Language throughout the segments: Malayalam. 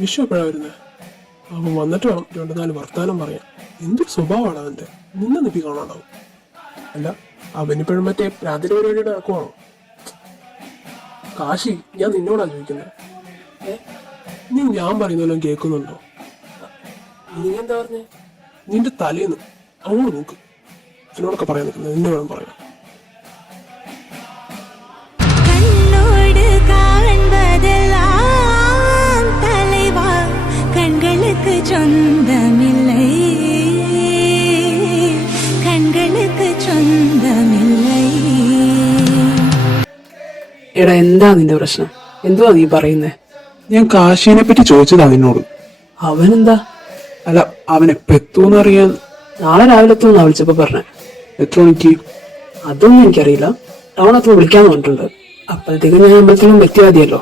വിഷു എപ്പോഴാണ് വരുന്നത്? അവൻ വന്നിട്ട് വേണം 2-4 വർത്താനം പറയാൻ. എന്തൊരു സ്വഭാവമാണ് അവൻ്റെ. നിപ്പി കാണാണ്ടാവും. അല്ല, അവനിപ്പോഴും മറ്റേ പ്രാതിര പരിപാടിയുടെ നടക്കുവാണോ? കാശി, ഞാൻ നിന്നോടാ ചോദിക്കുന്നത്. നീ ഞാൻ പറയുന്നതെല്ലാം കേൾക്കുന്നുണ്ടോ? നീ എന്താ പറഞ്ഞേ? നിന്റെ തലേന്ന് അങ്ങോട്ട് നോക്ക്. എന്നോടൊക്കെ പറയാൻ നിൽക്കുന്നത് നിന്നെ വേണം പറയാൻ. എടാ, എന്താ നിന്റെ പ്രശ്നം? എന്തുവാ നീ പറയുന്നേ? ഞാൻ കാശിനെ പറ്റി ചോദിച്ചതാ നിന്നോട്. അവനെന്താ? അല്ല, അവൻ എപ്പോ എത്തുമെന്ന് അറിയാൻ. നാളെ രാവിലെ എത്തുമെന്നാ വിളിച്ചപ്പോ പറഞ്ഞേ. എത്ര മണിക്ക്? അതൊന്നും എനിക്കറിയില്ല. ടൗൺ എത്തുമ്പോൾ വിളിക്കാന്ന് പറഞ്ഞിട്ടുണ്ട്. അപ്പോഴത്തേക്കും ഞാൻ അമ്പലത്തിലും എത്തിയാതിയല്ലോ.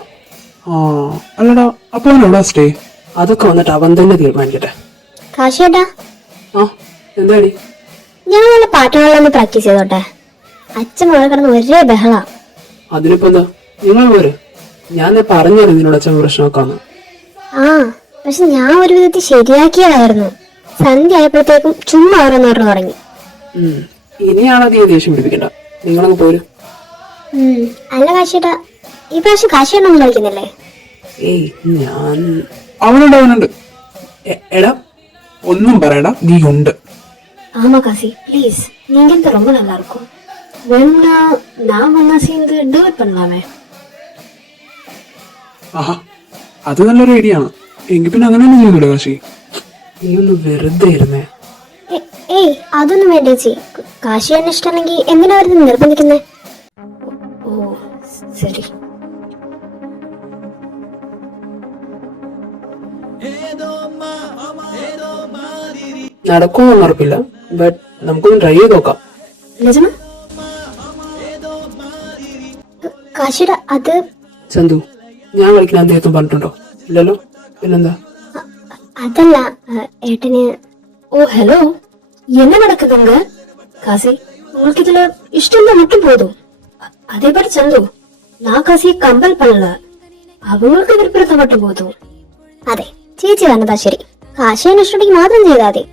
അല്ലടാ, അപ്പൊ അവൻ എവിടാ സ്റ്റേ? അതൊക്കെ വന്നിട്ട് അവൻ തന്നെ തീരുമാനിക്കട്ടെ. കാശിയേട്ടാ, എന്താടി? ഞാൻ നല്ല പാട്ടുകളിലൊന്ന് പ്രാക്ടീസ് ചെയ്തോട്ടെ. അച്ഛൻ മോളെ കിടന്ന് ഒരേ ബഹള. അതിനിപ്പോ എന്താ, നിങ്ങൾ പോര്. ഞാൻ പറഞ്ഞാലും നിന്നോട് അച്ഛൻ പ്രശ്നമൊക്കെ. പക്ഷെ ഞാൻ ഒരു വിധത്തിൽ ശരിയാക്കിയതായിരുന്നു. സന്ധ്യ ആയപ്പോഴത്തേക്കും ചുമ്മാ ഓരോന്ന് പറഞ്ഞു തുടങ്ങി. ഇനിയാണധികം ദേഷ്യം പിടിപ്പിക്കണ്ട, നിങ്ങളങ്ങ് പോരും. അല്ല കാശിയേട്ടാ, ഈ പ്രാവശ്യം കാശിയേട്ടൊന്നും കളിക്കുന്നില്ലേ? ഏയ്, ഞാൻ അവനുണ്ട്. എടാ, ഒന്നും പറയടാ, നീ ഉണ്ട്. ஆமா காசி, ப்ளீஸ். நீங்க இந்த ரொம்ப நல்லா இருக்கும். வேணும்னா நான் ஒன்னா சேர்ந்து டூட் பண்ணலாமே. ആഹാ, അത് നല്ലൊരു ഐഡിയ ആണ്. എങ്കിൽ പിന്നെ അങ്ങനെ തന്നെ ചെയ്തൂടെ കാശി? നീ ഒന്ന് വെറുതെ ഇരുന്നേ. ഏയ്, അതൊന്നും വേണ്ട ചേച്ചി. കാശി എന്നെ ഇഷ്ടമല്ലെങ്കിൽ എന്തിനാ അവരെ നിർബന്ധിക്കുന്നേ? ഓ ശരി. നടക്കുമെന്നൊന്നും ഉറപ്പില്ല, ബട്ട് നമുക്കൊന്ന് ട്രൈ ചെയ്ത് നോക്കാം. കാശിയുടെ അത് ചന്തു, ഞാൻ കളിക്കാൻ അദ്ദേഹത്തും പറഞ്ഞിട്ടുണ്ടോ? ഇല്ലല്ലോ, പിന്നെന്താ? അതല്ല ഏട്ടന്. ഓ ഹലോ, என்ன நடக்குதுங்க காசி? உங்களுக்கு இதுல இஷ்டம் தான் மட்டும் போதும். அதே மாதிரி சந்து, நான் காசியை கம்பல் பண்ணல. அவங்களுக்கு விருப்பத்தை மட்டும் போதும். അതെ, ചേച്ചി പറഞ്ഞതാ ശരി. കാശിയെ ഇഷ്ടമെങ്കിൽ മാത്രം ചെയ്താൽ മതി.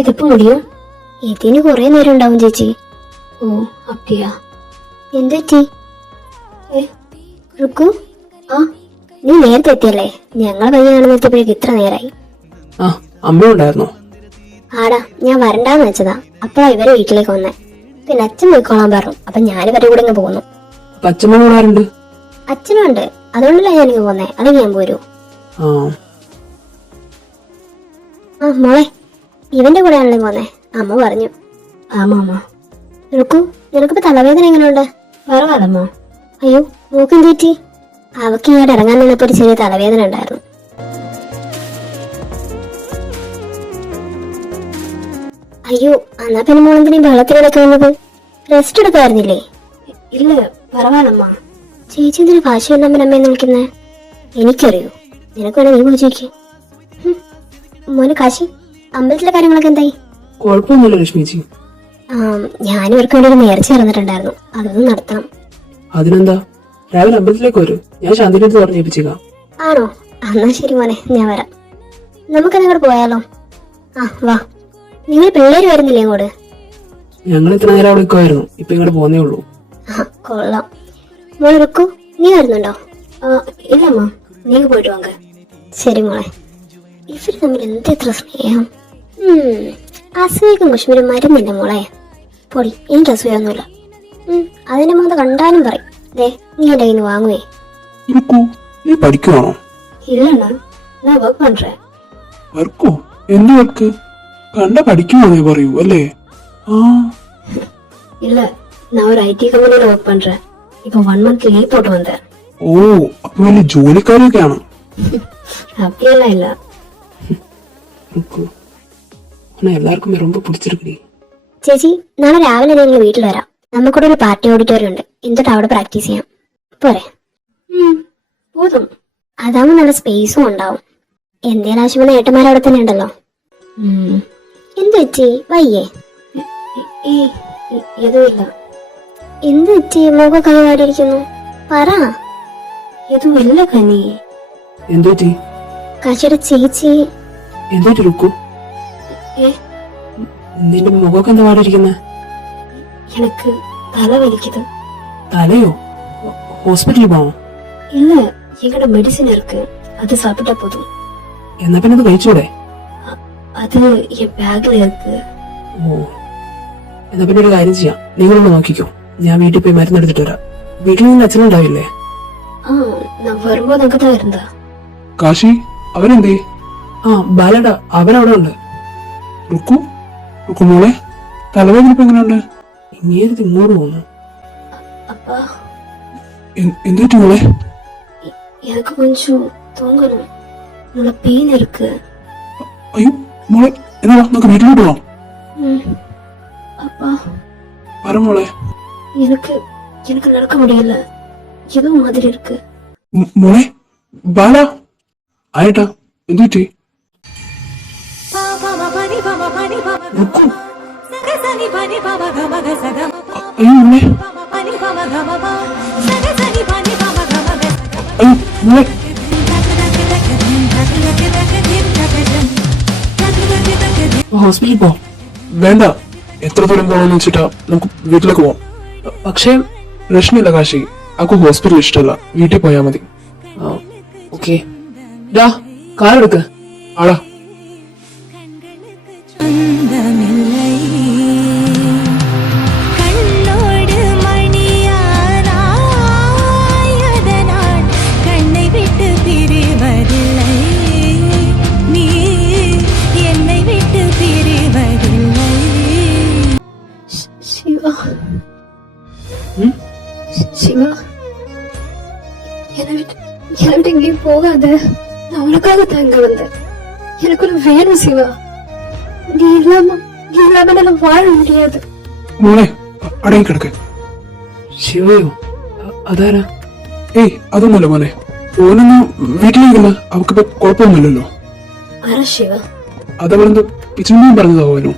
ഇതിപ്പോ മുടിയോ? ഇതിന് കൊറേ നേരം ഉണ്ടാവും ചേച്ചി. ഓ അപ്പിയാ, എന്തെറ്റി? റുക്കു, നീ നേരത്തെ എത്തിയല്ലേ? ഞങ്ങൾ പയ്യാണെന്ന് എത്തിയപ്പോഴേക്ക് ഇത്ര നേരായി. അമ്മ ഉണ്ടായിരുന്നോ? ആടാ, ഞാൻ വരണ്ടാന്ന് വെച്ചതാ. അപ്പഴാ ഇവരെ വീട്ടിലേക്ക് വന്നേ. പിന്നെ അച്ഛൻ പോയിക്കോളാൻ പറഞ്ഞു. അപ്പൊ ഞാൻ ഇവരുടെ കൂടെ ഇങ്ങ് പോന്നു. അച്ഛനും ഉണ്ട്, അതുകൊണ്ടല്ലേ ഞാനിങ്ങ് പോന്നേ. അല്ലെങ്കിൽ ഞാൻ പോരൂ. മോളെ, ഇവന്റെ കൂടെ ആണല്ലേ പോന്നേ, അമ്മ പറഞ്ഞു. ആമാ. റുക്കു, നിനക്കിപ്പോ തലവേദന എങ്ങനെയുണ്ട്? പറവാതമ്മ. അയ്യോ, മൂക്കും തീറ്റി. അവക്ക് ഇങ്ങോട്ട് ഇറങ്ങാൻ നിന്നപ്പോ ഒരു ചെറിയ തലവേദന ഉണ്ടായിരുന്നു. അയ്യോ, എന്നാ പിന്നെ മോളെന്തിനും വെള്ളത്തിലൊക്കെ വന്നത്? റെസ്റ്റ് എടുക്കായിരുന്നില്ലേ? ഇല്ല, പറവാനമ്മ. ചേച്ചി എന്തിനു കാശി അമ്മേന്ന് വിളിക്കുന്നേ? എനിക്കറിയോ, നിനക്ക് വേണേ നീ പോയി ചോദിക്കേ. മോനെ കാശി, അമ്പലത്തിലെ കാര്യങ്ങളൊക്കെ എന്തായി? കുഴപ്പമൊന്നുമില്ല ലക്ഷ്മിജി. ഞാനും ഇവർക്ക് വേണ്ടി ഒരു നേർച്ച ഇറന്നിട്ടുണ്ടായിരുന്നു, അതൊന്നും നടത്തണം. അതിനെന്താ, രാവിലെ അമ്പലത്തിലേക്ക് വരും. ഞാൻ ശാന്തിന്റെ അടുത്ത് പറഞ്ഞേപ്പിച്ചേക്കാം. ആണോ? എന്നാ ശരി മോനെ, ഞാൻ വരാം. നമുക്കത് അങ്ങോട്ട് പോയാലോ? വാ. നിങ്ങൾ പിള്ളേര് വരുന്നില്ലേ ഇങ്ങോട്ട്? ഞങ്ങൾ ഇത്ര നേരം അവിടെ നിൽക്കുമായിരുന്നു, ഇപ്പൊ ഇങ്ങോട്ട് പോന്നേ ഉള്ളൂ. കൊള്ളാം. മോളെ റുക്കു, നീ വരുന്നുണ്ടോ? ഇല്ലമ്മ, നീ പോയിട്ട് വാങ്ങ. ശരി മോളെ. ഇവര് തമ്മിൽ എന്തെത്ര സ്നേഹം. അസൂയക്കും കശ്മീരും മരുന്നില്ല മോളെ. പൊടി, എനിക്ക് അസൂയൊന്നുമില്ല. അതിന്റെ മോത കണ്ടാലും പറയും, ദേ നീ എന്റെ കയ്യിൽ നിന്ന് വാങ്ങുവേ. നീ പഠിക്കുവാണോ? ഇല്ലണ്ണ, ഞാൻ വർക്ക് പண்றேன். വർക്കോ? എന്ത് വർക്ക്? കണ്ട പഠിക്കുവാണേ പറയൂ അല്ലേ? இல்ல, நான் ஒரு ஐடி கம்பெனில ஒர்க் பண்றேன். இப்போ 1 month லீவ் போட்டு வந்தேன். ഓ, അപ്പൊ വലിയ ജോലിക്കാരൊക്കെയാണ്. அப்படியெல்லாம் இல்ல. എല്ലാവർക്കും ரொம்ப പിടിച്ചിരിക്കണേ. ചേച്ചി, നാളെ രാവിലെ ഞങ്ങൾ വീട്ടിൽ വരാം. നമുക്കിവിടെ ഒരു പാർട്ടി ഓഡിറ്റോറിയം ഉണ്ട്. എന്നിട്ട് അവിടെ പ്രാക്ടീസ് ചെയ്യാം. പോരെ? പോതും. അതാവുമ്പോ നല്ല സ്പേസും ഉണ്ടാവും. എന്തേലും ആവശ്യമുള്ള ഏട്ടന്മാർ അവിടെ തന്നെ ഉണ്ടല്ലോ. എന്ത് പറ്റി വയ്യേ? ഏതുമില്ല. എന്ത് പറ്റി മുഖം കൈവാടിയിരിക്കുന്നു? പറ. ഏതുമില്ല കനി. എന്തോ ടീ കാശിയുടെ ചേച്ചി. എന്തോ ലുക്കു, ഏ നിന്റെ മുഖമൊക്കെ എന്താ പാടിയിരിക്കുന്നത്? എനിക്ക് തല വലിക്കുത്. തലയോ? ഹോസ്പിറ്റലിൽ പോവാം. இல்ல எங்கட மெடிசின் இருக்கு, அது சாப்பிட்டா போதும். എന്നാ പിന്നെ അത് കഴിച്ചൂടെ? அது என் பேக்ல இருக்கு. ഓ, എന്നാ പിന്നെ ഒരു കാര്യം ചെയ്യാം, നിങ്ങളൊന്ന് നോക്കിക്കോ, ഞാൻ വീട്ടിൽ പോയി മരുന്ന് എടുത്തിട്ട് വരാം. വീട്ടിൽ നിന്ന് അച്ഛനുണ്ടാവില്ലേ? ஆ நான் வரும்போது அங்கதான் இருந்தா. കാശി അവരെന്തേ? ആ ബാലടാ, അവനവിടെ ഉണ്ട്. റുക്കു റുക്കു മോളെ, തലവേദന ഇപ്പൊ എങ്ങനെയുണ്ട്? ഇങ്ങേരത്ത് ഇങ്ങോട്ട് പോന്നു. அப்பா എന്ത് പറ്റി മോളെ? எனக்கு கொஞ்சம் தூங்கணும், நல்ல பெயின் இருக்கு. അയ്യോ മോളെ, എന്നാ വാ, നമുക്ക് വീട്ടിലോട്ട് പോവാം. அப்பா പറ മോളെ. எனக்கு எனக்கு நடக்க முடியல, ஏதோ மாதிரி இருக்கு. മോളെ ബാല, ആയിട്ടാ എന്ത് പറ്റി? റുക്കു, അയ്യോ മോളെ, അയ്യോ മോളെ. ഹോസ്പിറ്റലിൽ പോ. വേണ്ട, എത്ര ദൂരം പോകണമെന്ന് വെച്ചിട്ടാ, നമുക്ക് വീട്ടിലേക്ക് പോവാം. പക്ഷേ പ്രശ്നമില്ല കാശി, ആക്ക് ഹോസ്പിറ്റൽ ഇഷ്ടമല്ല, വീട്ടിൽ പോയാ മതി. ഓക്കെ, ഡാ കാർ എടുക്ക്. ആടാ. சிவா, சிவா, என்னை விட்டு எங்கேயும் போகாத. நான் உனக்காகத்தான் இங்க வந்தேன். எனக்கு ஒரு வேணும் சிவா. நீ இல்லாம என்னால வாழ முடியாது. മോളെ അടങ്ങി കിടക്ക്. ശിവയോ? അതാരാ? ഏയ് അതൊന്നുമല്ല മോനെ, ഓനൊന്നും വീട്ടിലേക്കല്ല, അവക്കിപ്പോ കുഴപ്പമൊന്നുമില്ലല്ലോ. ആരാ ശിവ? അതവളെന്തോ പിച്ചുമ്മയും പറഞ്ഞതാവോനു.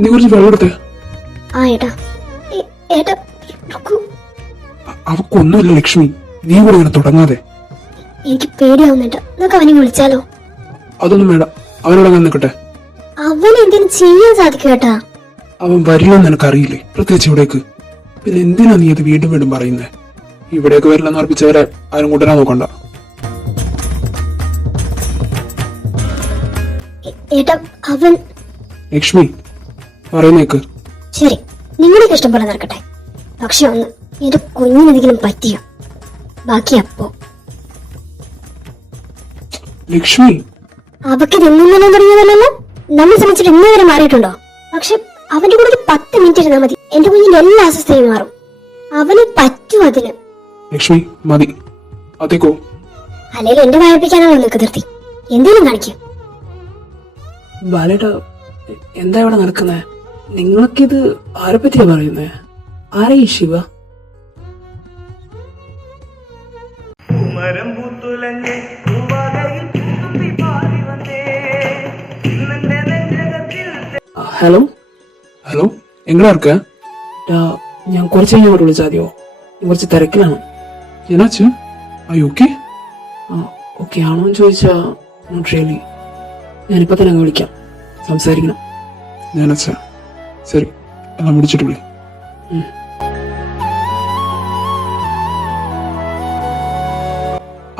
നീ കുറച്ച് വെള്ളം എടുത്തേ. ആ ഏട്ടാ, ഏട്ടാ റുക്കു. അവക്കൊന്നുമില്ല ലക്ഷ്മി, നീ കൂടെ ഇങ്ങനെ തുടങ്ങാതെ. എനിക്ക് പേടിയാവുന്നുണ്ട്, നമുക്ക് അവനെ വിളിച്ചാലോ? അതൊന്നും വേണ്ട, അവനോടങ്ങനെ നിൽക്കട്ടെ. അവൻ എന്തിനും ചെയ്യാൻ സാധിക്കും ഏട്ടാ. അവൻ വരില്ലെന്ന് എനിക്കറിയില്ലേ, പ്രത്യേകിച്ച് ഇവിടേക്ക്. പിന്നെ എന്തിനാ നീ അത് വീണ്ടും വീണ്ടും പറയുന്നേ? ഇവിടേക്ക് വരില്ലെന്ന് അർപ്പിച്ചവരെ ആരും കൊണ്ടുവരാൻ നോക്കണ്ട. ഏട്ടാ അവൻ. ലക്ഷ്മി പറയുന്നേക്ക്. ശരി, നിങ്ങളുടെ ഇഷ്ടം പോലെ നടക്കട്ടെ. പക്ഷെ ഒന്ന്, എന്റെ കുഞ്ഞിനെന്തെങ്കിലും പറ്റിയോ? ബാക്കി അപ്പോ. ലക്ഷ്മി, അവക്ക് നിന്നും തുടങ്ങിയതല്ലോ. നമ്മൾ ശ്രമിച്ചിട്ട് ഇന്ന് വരെ മാറിയിട്ടുണ്ടോ? പക്ഷെ അവന്റെ കൂടെ ഒരു 10 മിനിറ്റ് ഇരുന്നാൽ മതി, എന്റെ കുഞ്ഞിന്റെ എല്ലാ അസ്വസ്ഥയും മാറും. അവന് പറ്റും അതിന്. ലക്ഷ്മി മതി, അതേക്കോ. അല്ലെങ്കിൽ എന്റെ വായിപ്പിക്കാനാണോ നിനക്ക് നിർത്തി? എന്തെങ്കിലും കാണിക്കും. ബാലേട്ടാ, എന്താ ഇവിടെ നടക്കുന്നേ? നിങ്ങളൊക്കെ ഇത് ആരെ പറ്റിയാ പറയുന്നേ? ആരാ ഈ ശിവ? ഹലോ ഹലോ, എങ്ങനെയാ இருக்க? ഞാൻ കുറച്ച് കഴിഞ്ഞ് അങ്ങോട്ട് വിളിച്ചാൽ കുറച്ച് തിരക്കിലാണ്. എன்னாச்சு? ഓക്കെ? ഓക്കെ ആണോന്ന് ചോദിച്ചാ നോട്ട് റിയലി. ഞാനിപ്പോ തന്നെ അങ്ങ് വിളിക്കാം, സംസാരിക്കണം. ഞാനച്ഛാ, ശരി, എല്ലാം വിളിച്ചിട്ട് വിളി.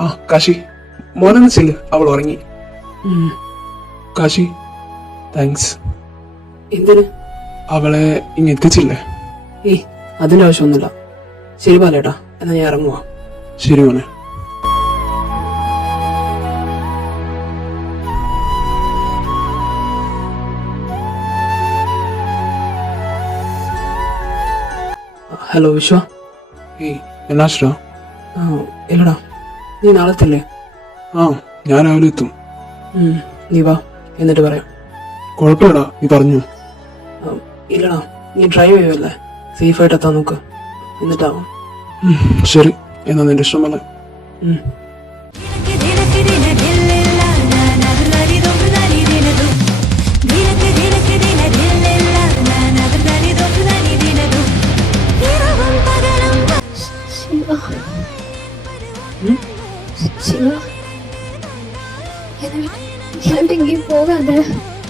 ആ കാശി, മോനെന്ന് ചെല്ല്, അവൾ ഉറങ്ങി. കാശി താങ്ക്സ്. എന്തിന്? അവളെ ഇങ്ങ് എത്തിച്ചില്ലേ? ഏയ് അതിന്റെ ആവശ്യമൊന്നുമില്ല. ശരി ബാലേട്ടാ, എന്നാ ഞാൻ ഇറങ്ങുവാ. ശരി മോനെ. ഹലോ വിശ്വ. ഏയ് എന്നാശ്രാ? ഇല്ലടാ, നീ നാളെത്തല്ലേ? ആ, ഞാൻ രാവിലെ എത്തും. നീ വാ, എന്നിട്ട് പറയാം. കുഴപ്പമില്ലടാ, നീ പറഞ്ഞു. ഇല്ലടാ, നീ ഡ്രൈവ് ചെയ്യുമല്ലേ, സേഫായിട്ട് എത്താൻ നോക്ക്, എന്നിട്ടാവും. ശരി, എന്നാ നിന്റെ ഇഷ്ടം പോലെ. ദിനക്ക് ദിനക്ക് ദിന ദില്ലില്ല ഞാൻ അതിലരിതും നരിതിനതും ദിനക്ക് சிவா என்கிட்ட எங்கேயும் போகாத,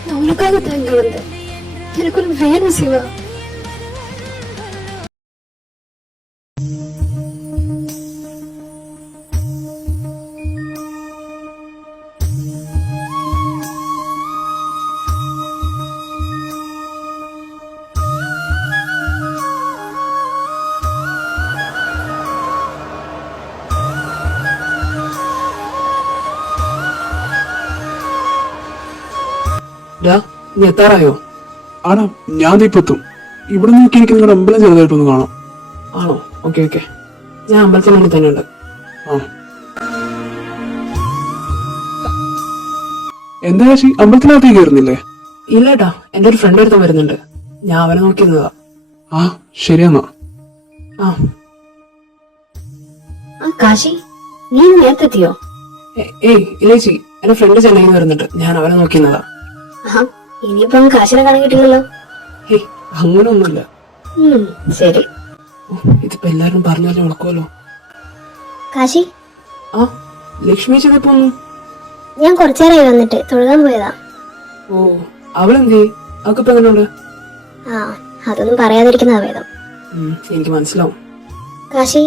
நான் உனக்காக தான் இங்க வந்தேன். எனக்கு ஒரு வேணும் சிவா. ഡാ, നീ എത്താറായോ? ആടാ, ഞാൻ ദേ ഇപ്പൊ എത്തും. ഇവിടെ നോക്കി എനിക്ക് നിങ്ങളുടെ അമ്പലം ചെറുതായിട്ടൊന്ന് കാണാം. ആണോ? ഓക്കെ ഓക്കെ, ഞാൻ അമ്പലത്തിനുള്ളിൽ തന്നെ ഉണ്ട്. ആ, എന്താ കാശി, അമ്പലത്തിനകത്തേക്ക് കയറുന്നില്ലേ? ഇല്ലേട്ടാ, എന്റെ ഒരു ഫ്രണ്ട് അടുത്ത് വരുന്നുണ്ട്, ഞാൻ അവനെ നോക്കിയിരുന്നതാ. ആ, ശരിയെന്നാ. ആ കാശി, നീ നേരത്തെ എത്തിയോ? ഏയ് ഇല്ലേച്ചി, എന്റെ ഫ്രണ്ട് ചെന്നൈയിൽ നിന്ന് വരുന്നുണ്ട്, ഞാൻ അവനെ നോക്കിയിരുന്നതാ. ഇനിയിപ്പം കാശിനെ കാണാൻ കിട്ടില്ലല്ലോ. ഏയ് അങ്ങനെ ഒന്നുമില്ല. ശരി. ഇതിപ്പോ എല്ലാരും പറഞ്ഞാലും ഉളക്കുമല്ലോ. കാശി, ആ ലക്ഷ്മി ചെന്നപ്പോ ഒന്നു. ഞാൻ കുറച്ചേരായി വന്നിട്ട് തൊഴുകാൻ പോയതാ. ഓ, അവളെന്തേ? അവക്കിപ്പോ എങ്ങനെയുണ്ട്? ആ, അതൊന്നും പറയാതിരിക്കുന്നതാ ഭേദം. എനിക്ക് മനസ്സിലാവും. കാശി,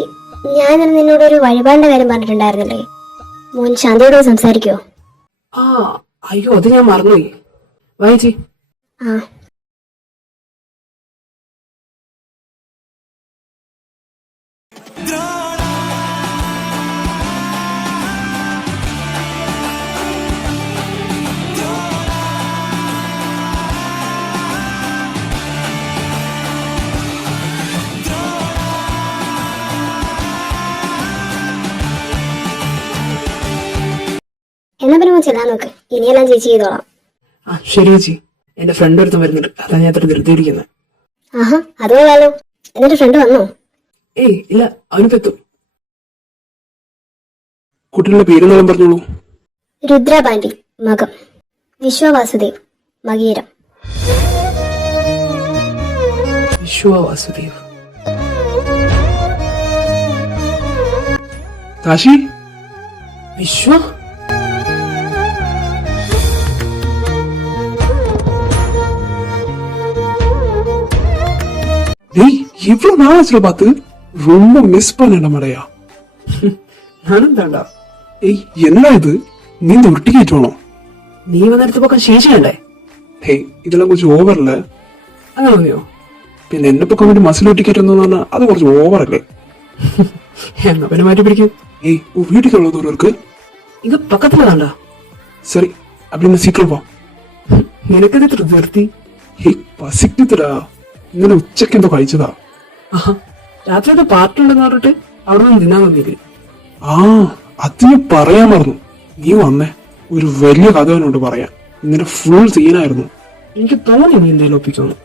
ഞാൻ നിന്നോട് ഒരു വഴിപാടിന്റെ കാര്യം പറഞ്ഞിട്ടുണ്ടായിരുന്നില്ലേ? മോൻ ശാന്തിയോട് സംസാരിക്കോ? ആ അയ്യോ, അത് ഞാൻ മറന്നുപോയി. വായിച്ചി. ആ, എന്നാ പിന്നെ മോൻ ചെല്ലാൻ നോക്ക്. ഇനിയെല്ലാം ചേച്ചി ചെയ്തോളാം. ആ ശരി ചേച്ചി, എന്റെ ഫ്രണ്ട് അടുത്ത് വരുന്നുണ്ട്, അതാ ഞാൻ അത്ര ധൃതിയിരിക്കുന്നത്. ആഹാ, അത് കൊള്ളാലോ. എന്നിട്ട് ഫ്രണ്ട് വന്നോ? ഏയ് ഇല്ല, അവനിപ്പോ എത്തും. കുട്ടികളുടെ പേരെന്നാലും പറഞ്ഞോളൂ. രുദ്രാപാൻഡി, മകം. വിശ്വവാസുദേവ്, മകീരം. വിശ്വവാസുദേവ്. കാശി, വിശ്വ டேய், இவ்வளவு நாளாச்சுல பார்த்து ரொம்ப மிஸ் பண்ண மடையா. ഞാനെന്താണ്ടാ? ഏയ്, എന്നാ ഇത്? നീ എന്താ ഉരുട്ടിക്കയറ്റുവാണോ? നീ വന്നെടുത്ത് പൊക്കാൻ ശേഷിയണ്ടേ? ഹേയ്, ഇതെല്ലാം കുറച്ച് ഓവറല്ലേ? അങ്ങനെ തോന്നിയോ? പിന്നെ എന്നെ പൊക്കാൻ വേണ്ടി മസിൽ ഒട്ടിക്കയറ്റുന്ന പറഞ്ഞാൽ അത് കുറച്ച് ഓവറല്ലേ? എന്നാ പിന്നെ മാറ്റി പിടിക്കും. ഏയ്, വീട്ടിലുള്ള ദൂരർക്ക് ഇത് പക്കത്തിലതാണ്ടാ. சரி, அப்படின்னு சீக்கிரம் வா. നിനക്കത് ധൃതി. ഹേയ്, പസിക്കത്തിടാ. ഇന്നലെ ഉച്ചക്ക് എന്തോ കഴിച്ചതാ. ആഹാ, രാത്രിയുടെ പാർട്ടി ഉണ്ടെന്ന് പറഞ്ഞിട്ട് അവിടെ നിന്ന് തിന്നാൻ വന്നില്ലേ? ആ, അത് ഞാൻ പറയാൻ മറന്നു. നീ വന്നേ, ഒരു വലിയ കഥ എന്നോട് പറയാൻ. ഇന്നലെ ഫുൾ സീനായിരുന്നു. എനിക്ക് തോന്നി നീ എന്തേലും ഒപ്പിക്കുന്നു.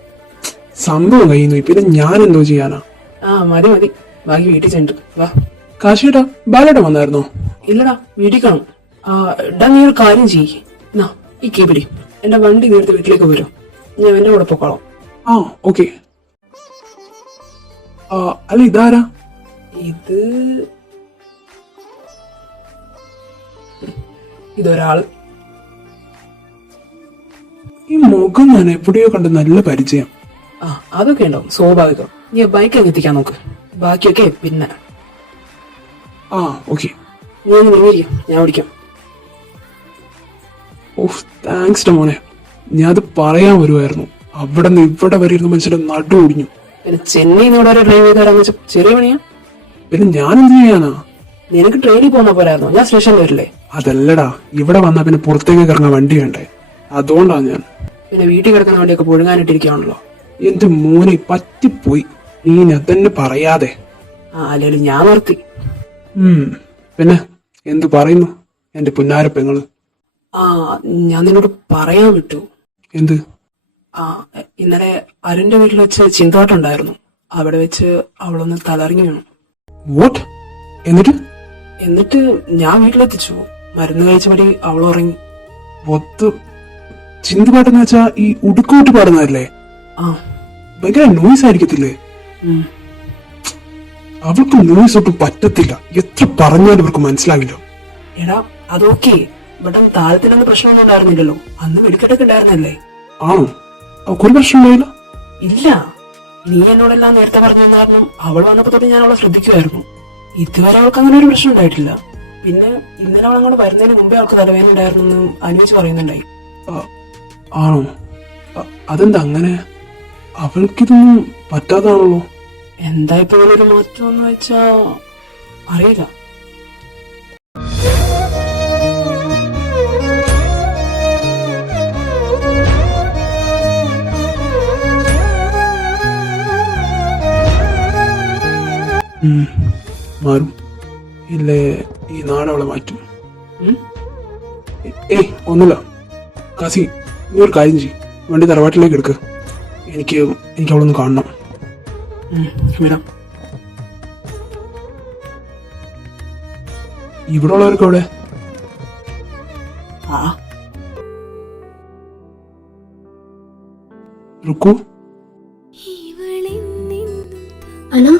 സംഭവം കഴിയുന്നു, പിന്നെ ഞാൻ എന്തോ ചെയ്യാനാ? ആ മതി മതി, ബാക്കി വീട്ടിൽ ചെന്നിട്ട് വാ. കാശിയേട്ടാ, ബാലേട്ടൻ വന്നായിരുന്നോ? ഇല്ലടാ, വീട്ടിൽ കാണും. ആ ഡാ, നീ ഒരു കാര്യം ചെയ്യ്. നാ ഈ കീപിടി, എന്റെ വണ്ടി നേരത്തെ വീട്ടിലേക്ക് വരും, ഞാൻ എന്റെ കൂടെ പൊക്കോളാം. ആ, ഓക്കെ. അല്ല, ഇതാരാ? ഇതൊരാള്. ഈ മുഖം ഞാൻ എവിടെയോ കണ്ട് നല്ല പരിചയം. ആ അതൊക്കെ ഉണ്ടാവും, സ്വാഭാവികം. നീ ബൈക്ക് അങ്ങ് എത്തിക്കാൻ നോക്ക്, ബാക്കിയൊക്കെ പിന്നെ. ആ, ഓക്കെ. നീ അങ്ങ് നീങ്ങിരിക്കും, ഞാൻ ഓടിക്കാം. ഓഹ്, താങ്ക്സ് മോനെ. ഞാൻ അത് പറയാൻ വരുമായിരുന്നു. അവിടെ നിന്ന് ഇവിടെ വരെ ഇരുന്ന് മനുഷ്യന്റെ നടു ഒടിഞ്ഞു. പിന്നെ ചെന്നൈന്ന് ഇവിടെ വരെ ഡ്രൈവ് ചെയ്ത് തരാന്ന് വെച്ചാൽ ചെറിയ പണിയാ. പിന്നെ ഞാൻ എന്ത് ചെയ്യാനാ? നിനക്ക് ട്രെയിനിൽ പോകുന്ന പോരായിരുന്നു, ഞാൻ സ്റ്റേഷനിൽ വരില്ലേ? അതല്ലടാ, ഇവിടെ വന്നാ പിന്നെ പുറത്തേക്ക് ഇറങ്ങാൻ വണ്ടി വേണ്ടേ, അതുകൊണ്ടാ ഞാൻ. പിന്നെ വീട്ടിൽ കിടക്കുന്ന വണ്ടിയൊക്കെ പുഴുങ്ങാനിട്ടിരിക്കുകയാണല്ലോ. എന്റെ മോനെ പറ്റിപ്പോയി, നീ അതന്നെ പറയാതെ. ആ അല്ലേലും ഞാൻ നിർത്തി. പിന്നെ എന്തു പറയുന്നു എന്റെ പുന്നാരപ്പെങ്ങള്? ആ ഞാൻ നിന്നോട് പറയാൻ വിട്ടു. എന്ത്? ആ ഇന്നലെ അരുന്റെ വീട്ടിൽ വെച്ച് ചിന്തവാട്ടുണ്ടായിരുന്നു, അവിടെ വെച്ച് അവളൊന്ന് തലറിഞ്ഞു വീണു. വാട്ട്? എന്നിട്ട് ഞാൻ വീട്ടിലെത്തിച്ചു, മരുന്ന് കഴിച്ചപടി അവൾ ഉറങ്ങി. ചിന്തപാട്ടെന്ന് വെച്ചാ ഈ ഉടുക്കൂട്ട് പാടുന്നതല്ലേ? ആ ഭയങ്കര നോയ്സ് ആയിരിക്കത്തില്ലേ? അവൾക്ക് നോയ്സ് ഒട്ടും പറ്റത്തില്ല, എത്ര പറഞ്ഞാലും അവർക്ക് മനസ്സിലാകില്ല. എടാ അതൊക്കെ ഇവിടെ താഴത്തിനൊന്നും പ്രശ്നമൊന്നും ഉണ്ടായിരുന്നില്ലല്ലോ. അന്ന് വെടിക്കെട്ടൊക്കെ ഉണ്ടായിരുന്നല്ലേ? ആണോ? അവക്കൊരു പ്രശ്നം ഉണ്ടായില്ല? ഇല്ല, നീ എന്നോടെല്ലാം നേരത്തെ പറഞ്ഞു തന്ന കാരണം അവൾ വന്നപ്പോ തൊട്ട് ഞാൻ അവളെ ശ്രദ്ധിക്കുമായിരുന്നു. ഇതുവരെ അവൾക്ക് അങ്ങനെ ഒരു പ്രശ്നം ഉണ്ടായിട്ടില്ല. പിന്നെ ഇന്നലെ അവൾ അങ്ങോട്ട് വരുന്നതിന് മുമ്പേ അവൾക്ക് തലവേദന ഉണ്ടായിരുന്നു അനുവദിച്ച് പറയുന്നുണ്ടായി. ആണോ? അതെന്താ അങ്ങനെ? അവൾക്കിതൊന്നും പറ്റാതാണല്ലോ. എന്താ ഇപ്പൊ ഇങ്ങനൊരു മാറ്റം എന്ന് വെച്ചാ അറിയില്ല. മാറും ഇല്ലേ ഈ നാട് അവളെ മാറ്റും. ഉം? ഏയ് ഒന്നുമില്ല. കാസി, നീ ഒരു കാര്യം ചെയ്യും, വണ്ടി തറവാട്ടിലേക്ക് എടുക്ക്. എനിക്ക് അവളൊന്ന് കാണണം. വരാം. ഇവിടെ ഉള്ളവർക്ക് അവിടെ ആ റുക്കു അനാ